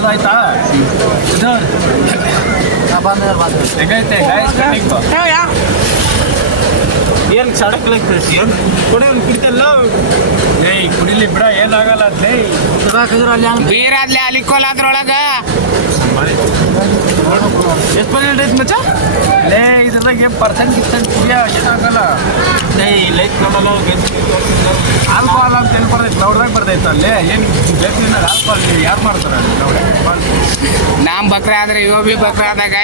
ಅದಾಯ್ತಾ ಇದು ಹೆಂಗೈತೆ ಏನು ಸಡಕ್ಲೈತೆ ಏನು ಕೊಡೆ ಅವ್ನು ಕುಡಿತಲ್ಲ ಏಯ್ ಕುಡಿಲಿ ಬಿಡ ಏನಾಗಲ್ಲ ಅದ್ಲೇ ಬೀರಾದ್ಲೆ ಅಲಿಕೋಲ್ ಅದ್ರೊಳಗ ಎಷ್ಟು ಪರ್ಸೆಂಟ್ ಐತೆ ಮಚ್ಚ ಲೇ ಇದೆಲ್ಲ ಏನು ಪರ್ಸೆಂಟ್ ಕುಡಿಯ ಏನಾಗಲ್ಲ ಏಯ್ ಲೈಟ್ ನೋಡಲ್ಲ ಆಲ್ಕೋಹಾಲ್ ಅಂತ ಎಲ್ಲಿ ಬರ್ತೈತೆ ಲೌಡ್ದಾಗ ಬರ್ತೈತೆ ಅಲ್ಲೇ ಏನು ಬೇಕಿಲ್ಲ ಆಲ್ಕೋಹಾಲ್ ಯಾರು ಮಾಡ್ತಾರೆ ನಾಮ್ ಬಕ್ರ ಆದ್ರೆ ಇವ ಬಿ ಬಕ್ರ ಆದಾಗ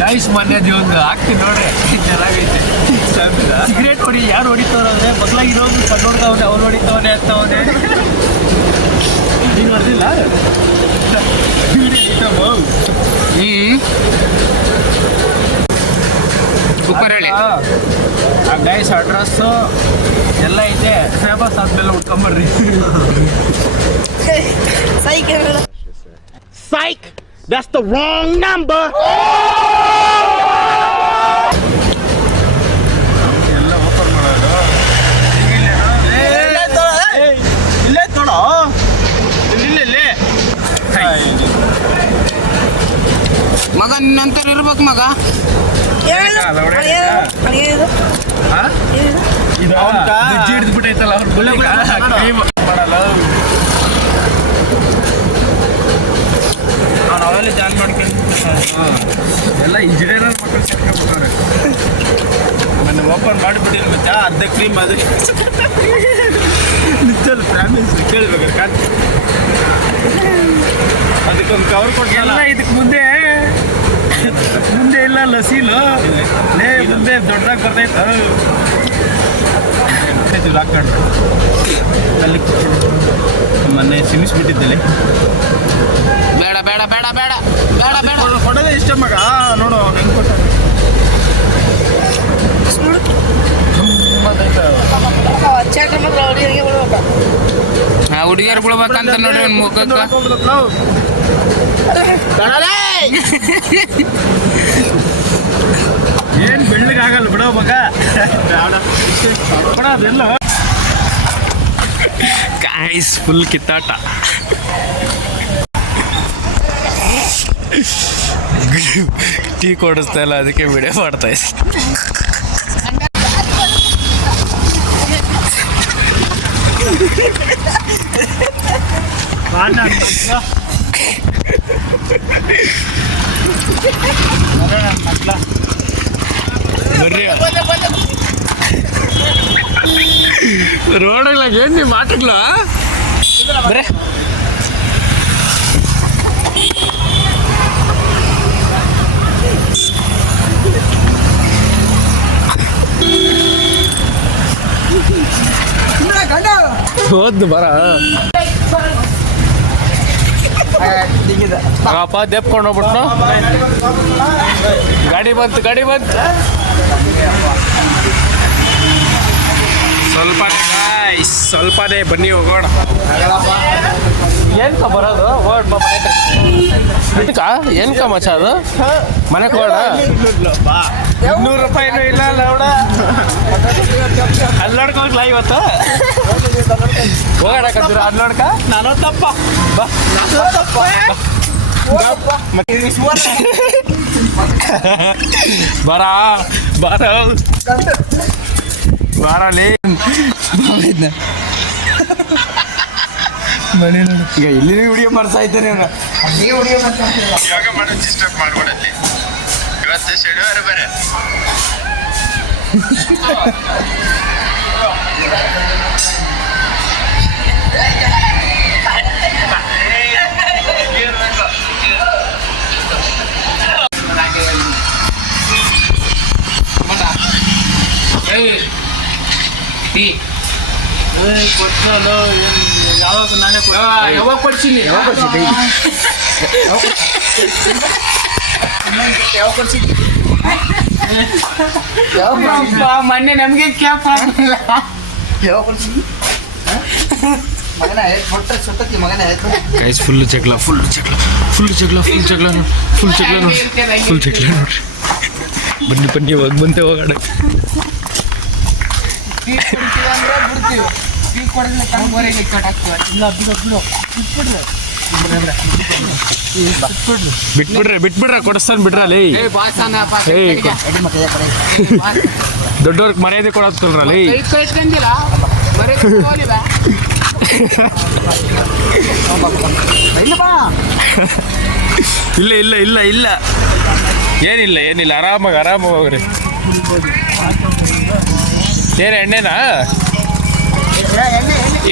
ಗೈಸ್ ಮೊನ್ನೆ ಒಂದು ಹಾಕ್ತೀನಿ ನೋಡ್ರಿ ಚೆನ್ನಾಗೈತೆ ಸಿಗರೇಟ್ ಹೊಡಿ ಯಾರು ಹೊಡಿತಾವ್ರೆ ಮಗ್ಲಾಗಿರೋದು ಕಣ್ಣು ಹೊಡ್ತಾವನೆ ಅವ್ನು ಹೊಡಿತಾವನೆ ಅಂತವನೆ ನೀನು ಹೊಡೆದಿಲ್ಲ ಸೂಪರ್ ಹೇಳಿ ಆ ಗೈಸ್ ಅಡ್ರೆಸ್ಸು ಎಲ್ಲ ಐತೆ ಫೇಮಸ್ ಆದ್ಮೇಲೆ ಉಟ್ಕೊಂಬರ್ರಿ Psych! That's the wrong number! ಎಲ್ಲ ಓಪನ್ ಮಾಡೋದು ಇಲ್ಲೇ ತೊಡೋ ಇಲ್ಲೇ ಮಗ ನಿನ್ನಂತರ ಇರ್ಬೇಕು ಮಗ ಇದು ಗೆಜ್ಜೆ ಹಿಡಿದ್ಬಿಟ್ಟೈತಲ್ಲ ಅವ್ರು ಮಾಡಲ್ಲ ನಾವೆಲ್ಲ ಜಾನ್ ಮಾಡ್ಕೊಂಡು ಎಲ್ಲ ಇಂಜಿನಿಯರ್ ಮಕ್ಕಳು ಸೇರ್ಕೊಂಡ್ಬಿಟ್ಟವ್ರೆ ಮೊನ್ನೆ ಓಪನ್ ಮಾಡಿಬಿಟ್ಟಿರ್ ಗೊತ್ತಾ ಅರ್ಧ ಕ್ರೀಮ್ ಅದು ನಿಜಲ್ಲ ಫ್ಯಾಮಿಲಿ ಕೇಳ್ಬೇಕಾರೆ ಅದಕ್ಕೊಂದು ಕವರ್ ಕೊಟ್ಟಲ್ಲ ಇದಕ್ಕೆ ಮುಂದೆ ಇಲ್ಲ ಲಸೀಲು ಲೇ ಮುಂದೆ ದೊಡ್ಡದಾಗಿ ಬರ್ತೈತ ಹಾಕೊಂಡು ಅಲ್ಲಿ ಮೊನ್ನೆ ಸಿಮಿಸ್ಬಿಟ್ಟಿದ್ದಲ್ಲಿ ಬೇಡ ಬೇಡ ಬೇಡ ಬೇಡ ಬೇಡ ಬೇಡ ಕೊಡೋದೇ ಇಷ್ಟ ಮಗ ನೋಡು ಹೆಂಗೆ ಕೊಟ್ಟ ಹುಡುಗಿಯರು ಬಿಡ್ಬೇಕಂತ ನೋಡ್ರಿ ಒಂದು ಮುಖಕ್ಕೆ ಏನು ಬೆಳ್ಳಗಾಗಲ್ಲ ಬಿಡೋ ಮಗ ಅದೆಲ್ಲ Guys, full ಕಿತ್ತಾಟ ಟೀ ಕೊಡಿಸ್ತಾ ಇಲ್ಲ ಅದಕ್ಕೆ ವಿಡಿಯೋ ಮಾಡ್ತಾ ಇದ್ದೆ ಬರ್ರಿ ರೋಡಾಗ ಏನು ನೀವು ಮಾತಾಡ್ಲ ಬರೇ ಹೋದ್ ಬರ ಅಪ್ಪ ದೇಪ್ಕೊಂಡು ಹೋಗ್ಬಿಟ್ಟು ಗಾಡಿ ಬಂತು ಸ್ವಲ್ಪನೇ ಬನ್ನಿ ಹೋಗೋಣ ಏನ್ಕ ಬರೋದು ಓಡ್ ಬಿಟ್ಕ ಏನ್ಕ ಮಚ್ಚ ಅದು ಮನೆಗೆ ಹೋಗೋಣ ₹200 ಇಲ್ಲ ನೋಡ ಅಲ್ಲಿ ನೋಡ್ಕೋಗ್ಲಾ ಇವತ್ತು ಹೋಗೋಣ ಕತ್ತಿರ ಅಲ್ಲಿ ನೋಡ್ಕ ನಾನು ತಪ್ಪ ಬಾ ಬಾರಲ್ಲಿ ಈಗ ಇಲ್ಲಿ ವಿಡಿಯೋ ಮಾಡ್ತಾ ಇದ್ದೇನೆ ಯೋಗ ಮಾಡೋ ಡಿಸ್ಟರ್ಬ್ ಮಾಡ್ಕೊಡಲ್ಲಿ ಇವತ್ತು ಶನಿವಾರ ಬೇರೆ ಯಾವಾಗ ಕೊಡ್ಸಿನಿ ಮೊನ್ನೆ ನಮಗೆ ಕ್ಯಾಪ್ ಆಗಿಲ್ಲ ಗೈಸ್ ಫುಲ್ ಜಗಳ ನೋಡ್ರಿ ಬನ್ನಿ ಹೋಗಿ ಬಂತೆ ಹೋಗೋಣ ಬಿಟ್ಬಿಡ್ರ ಕೊಡಿಸ್ತಾನೆ ಬಿಡ್ರಲ್ಲ ದೊಡ್ಡವ್ರಿಗೆ ಮರ್ಯಾದೆ ಕೊಡತ್ತಲ್ರಲ್ಲ ಇಲ್ಲ ಇಲ್ಲ ಇಲ್ಲ ಇಲ್ಲ ಏನಿಲ್ಲ ಆರಾಮಾಗಿ ಹೋಗ್ರಿ ಏನು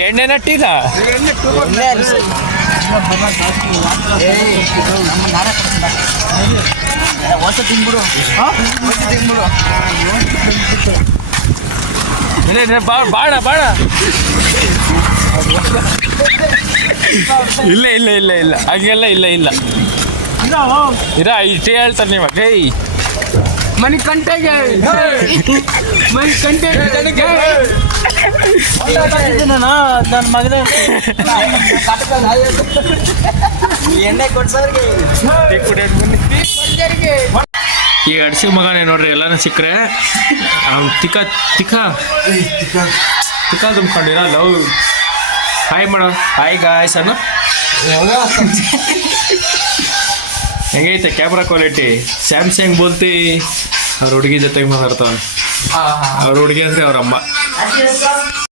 ಎಣ್ಣೆನಾ ಟೀನಾ ಬಾಣ ಇಲ್ಲ ಹಂಗೆಲ್ಲ ಇಲ್ಲ ಇಷ್ಟೇ ಹೇಳ್ತಾರೆ ನೀವು ಏಯ್ ಮನಿ ಕಂಟೆಗೆ ನನ್ನ ಮಗನ ಎಣ್ಣೆ ಕೊಡ್ಸೋರಿಗೆ ಈ ಅಡ್ಸಿ ಮಗನೇ ನೋಡ್ರಿ ಎಲ್ಲಾನು ಸಿಕ್ಕರೆ ಅವ್ನು ತಿಕ್ಕ ತುಂಬ್ಕೊಂಡಿರ ಲವ್ ಹಾಯ್ ಮಾಡೋ ಹಾಯ್ ಗಾಯ್ಸ್ ಅನ್ನು ಹೆಂಗೈತೆ ಕ್ಯಾಮ್ರಾ ಕ್ವಾಲಿಟಿ ಸ್ಯಾಮ್ಸಂಗ್ ಬೋಲ್ತಿ ಅವ್ರ ಹುಡುಗಿ ಜೊತೆಗೆ ಮಾತಾಡ್ತಾವ ಅವ್ರ ಹುಡುಗಿ ಅಂದ್ರೆ ಅವ್ರ ಅಮ್ಮ